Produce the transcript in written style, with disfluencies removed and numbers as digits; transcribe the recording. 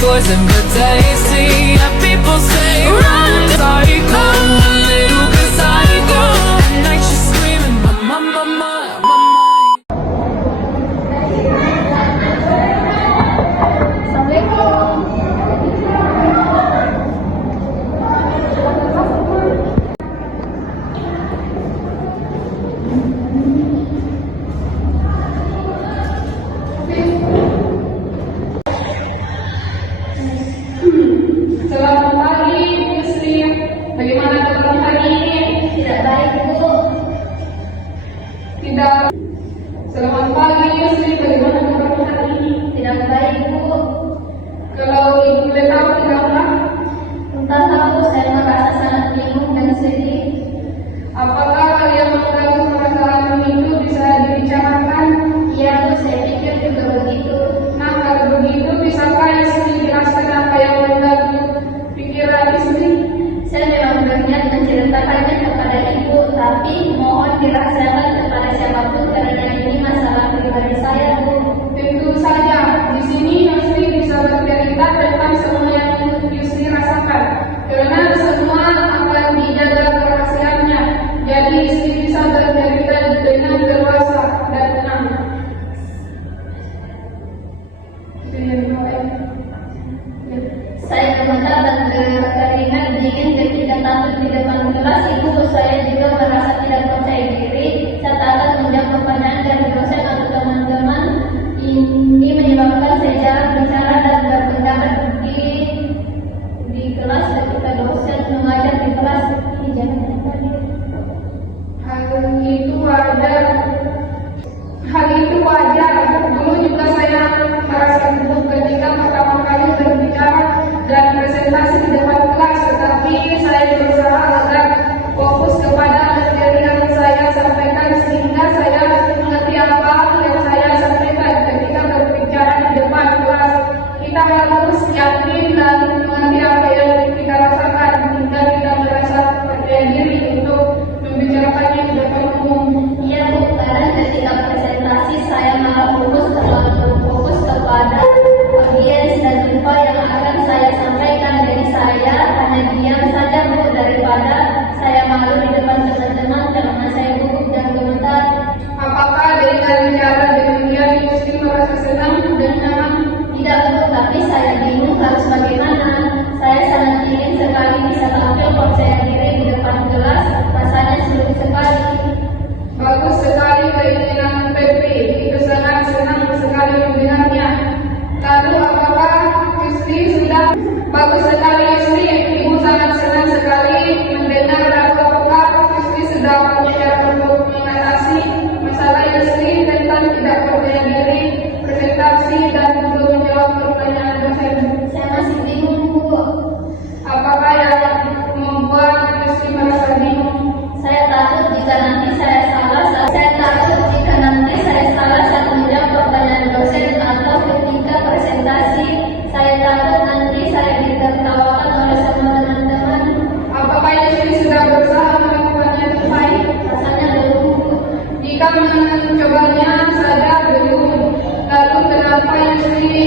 poison but tasty. And people say run, psycho, a little bit psycho. At night she's screaming, my mind. Selamat pagi, Bu Sri. Bagaimana kabar hari ini? Tidak baik, Bu. Tidak. Selamat pagi, Bu Sri. Bagaimana kabar hari ini? Tidak baik, Bu. Kalau Ibu boleh tahu kenapa? Entahlah, Bu, saya merasa sangat bingung dan sedih. Apakah yang mengganggu perasaan itu bisa dibicarakan? Iya, Bu, saya pikir juga begitu. Nah, kalau begitu, bisakah Istri jelaskan apa yang mengganggu pikiran Istri? Saya memang berniat menceritakannya kepada Ibu, tapi mohon dirahasiakan kepada siapapun karena ini masalah pribadi saya, Bu. Tentu saja, di sini Istri bisa bercerita tentang semua yang Istri rasakan, karena semua akan dijaga kerahasiaannya. Jadi Istri bisa bercerita dengan leluasa dan tenang. Saya gemetar dan berkeringat dingin ketika tampil di depan kelas. Ibu saya juga merasa tidak percaya diri. Saya tak akan menjawab pertanyaan dari dosen atau teman-teman. Ini menyebabkan saya jarang bicara dan berpendapat di kelas ketika dosen mengajar di kelas. Ini jangan tadi. Hal itu wajar. Dulu juga saya merasa gugup ketika pertama kali berbicara dan presentasi di depan kelas, tetapi saya berusaha agar fokus kepada materi yang saya sampaikan sehingga saya mengerti apa yang saya sampaikan ketika berbicara di depan kelas. Kita harus yakin dan mengerti apa yang kita rasakan hingga kita merasa percaya diri untuk membicarakannya di depan umum. Iya, Bu, karena ketika presentasi saya malah terlalu fokus kepada audiens dan lupa yang akan saya sampaikan. Jadi saya hanya diam saja, Bu, daripada saya malu di depan teman-teman karena saya gugup dan gemetar. Apakah dengan cara demikian Istri merasa senang dan nyaman? Tidak, Bu, tapi saya bingung harus bagaimana. Saya sangat ingin sekali bisa tampil percaya diri di depan kelas. Rasanya sulit sekali. Bagus sekali keinginan Febri, itu sangat senang sekali mendengarnya. Lalu apakah Istri sudah bagus sekali Istri? Ibu sangat senang sekali mendengar. Lalu apakah Istri sudah punya cara untuk mengatasi masalah Istri tentang tidak percaya diri, presentasi dan belum menjawab pertanyaan dosen? Saya masih bingung, Bu. Apakah yang membuat Istri merasa bingung? Saya takut jika nanti saya salah saat menjawab pertanyaan dosen atau ketika presentasi. Saya takut nanti saya ditertawakan oleh semua teman-teman. Apakah Istri sudah berusaha melakukannya terbaik? Rasanya belum, Bu. Jika mencobanya saja belum, lalu kenapa Istri